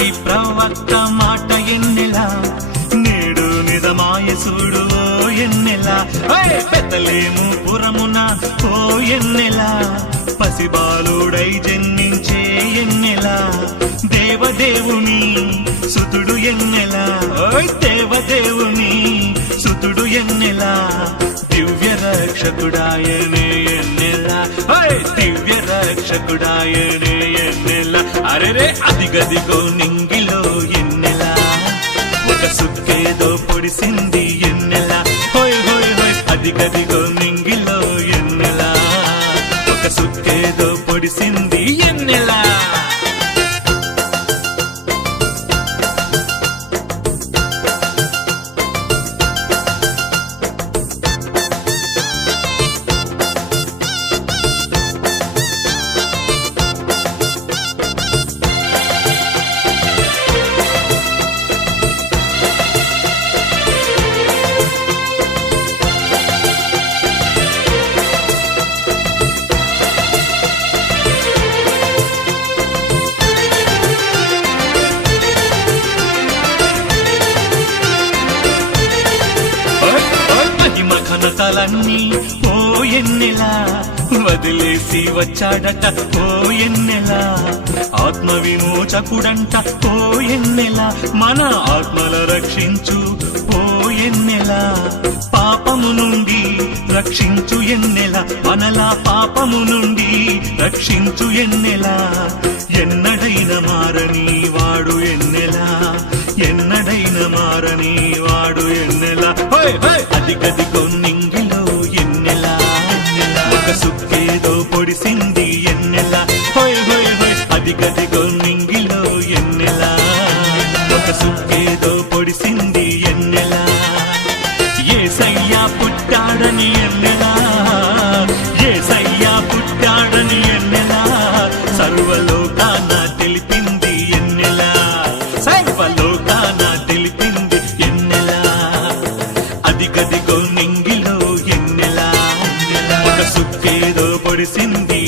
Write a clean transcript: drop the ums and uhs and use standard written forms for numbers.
ఆనాటి ప్రవక్త మాట ఎన్నెలా, నేడు నిజమాయ చూడు ఓ ఎన్నెలా. బెత్లెహేము పురమున ఓ ఎన్నెలా, పసిబాలుడై జన్మించే ఎన్నెలా. దేవదేవుని సుతుడు ఎన్నెలా, దేవదేవుని సుతుడు ఎన్నెలా. దివ్య రక్షకుడాయనే ఎన్నెలా, దివ్య రక్షకుడాయనే ఎన్నెలా. అరెరే అదిగదిగో నింగిలో ఎన్నెలా, ఒక సుక్కేదో పొడిసింది ఎన్నెలా. హోయ్ హోయ్ హోయ్ అదిగదిగో నింగిలో ఎన్నెలా, ఒక సుక్కేదో పొడిసింది ఎన్నెలా. ఘనతలన్నీ ఓ ఎన్నెలా, వదిలేసి వచ్చాడట ఓ ఎన్నెలా. ఆత్మ విమోచకుడంట ఓ ఎన్నెలా, మన ఆత్మల రక్షించు ఓ ఎన్నెలా. పాపము నుండి రక్షించు ఎన్నెలా, మనలా పాపము నుండి రక్షించు ఎన్నెలా. ఎన్నడైన మారని వాడు ఎన్నెలా, ఎన్నడైన మారని వాడు ఎన్నెలా. అదిగదిగో నింగిలో ఎన్నెలా, ఒక సుక్కేదో పొడిసింది ఎన్నెలా. హోయ్ హోయ్ హోయ్ అదిగదిగో నింగిలో ఎన్నెలా, ఒక సుక్కేదో పొడిసింది ఎన్నెలా. యేసయ్యా పుట్టాడని ఎన్నెలా, యేసయ్యా పుట్టాడని ఎన్నెలా. సర్వలోకాన తెలిపింది ఎన్నెలా, సర్వలోకాన తెలిపింది ఎన్నెలా. అదిగదిగో నింగిలో ఎన్నెలా, ఒక సుక్కేదో పొడిసింది